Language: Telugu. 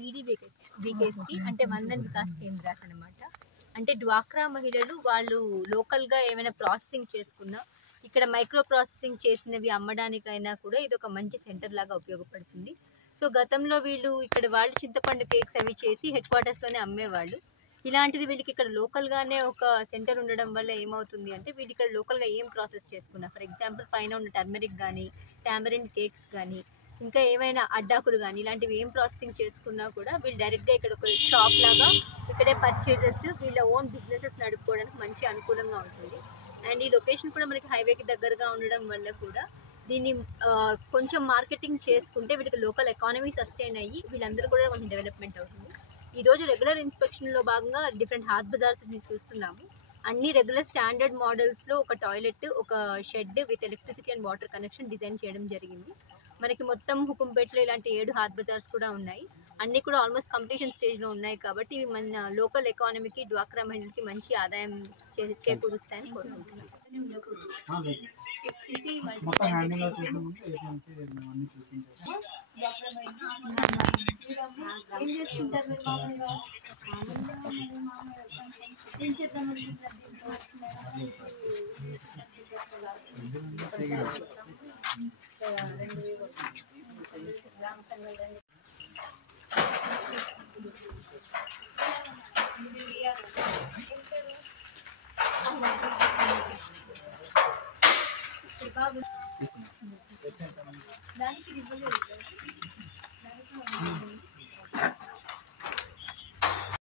వీడిబీకేఎస్పీ అంటే వందన్ వికాస్ కేంద్రాస్ అనమాట. అంటే డ్వాక్రా మహిళలు వాళ్ళు లోకల్గా ఏమైనా ప్రాసెసింగ్ చేసుకున్నా, ఇక్కడ మైక్రో ప్రాసెసింగ్ చేసినవి అమ్మడానికైనా కూడా ఇది ఒక మంచి సెంటర్ లాగా ఉపయోగపడుతుంది. సో గతంలో వీళ్ళు ఇక్కడ వాళ్ళు చింతపండు కేక్స్ అవి చేసి హెడ్ క్వార్టర్స్లోనే అమ్మేవాళ్ళు. ఇలాంటిది వీళ్ళకి ఇక్కడ లోకల్గానే ఒక సెంటర్ ఉండడం వల్ల ఏమవుతుంది అంటే వీళ్ళు ఇక్కడ లోకల్గా ఏం ప్రాసెస్ చేసుకున్నా, ఫర్ ఎగ్జాంపుల్ పైన ఉన్న టర్మరిక్ కానీ, టామరిన్ కేక్స్ కానీ, ఇంకా ఏమైనా అడ్డాకులు కానీ ఇలాంటివి ఏం ప్రాసెసింగ్ చేసుకున్నా కూడా వీళ్ళు డైరెక్ట్గా ఇక్కడ ఒక షాప్ లాగా ఇక్కడే పర్చేజెస్ వీళ్ళ ఓన్ బిజినెసెస్ నడుపుకోవడానికి మంచి అనుకూలంగా ఉంటుంది. అండ్ ఈ లొకేషన్ కూడా మనకి హైవేకి దగ్గరగా ఉండడం వల్ల కూడా దీన్ని కొంచెం మార్కెటింగ్ చేసుకుంటే వీళ్ళకి లోకల్ ఎకానమీ సస్టైన్ అయ్యి వీళ్ళందరూ కూడా కొంచెం డెవలప్మెంట్ అవుతుంది. ఈరోజు రెగ్యులర్ ఇన్స్పెక్షన్లో భాగంగా డిఫరెంట్ హాత్ బజార్స్ చూస్తున్నాము. అన్ని రెగ్యులర్ స్టాండర్డ్ మోడల్స్లో ఒక టాయిలెట్, ఒక shed with electricity and water connection design చేయడం జరిగింది. మనకి మొత్తం హుకుంపేటలో ఇలాంటి 7 హాత్ బజార్స్ కూడా ఉన్నాయి. అన్నీ కూడా ఆల్మోస్ట్ కంప్లీషన్ స్టేజ్లో ఉన్నాయి కాబట్టి ఇవి మన లోకల్ ఎకానమీకి, డ్వాక్రా మహిళలకి మంచి ఆదాయం చేకూరుస్తాయని కోరుకుంటున్నాను. దానికి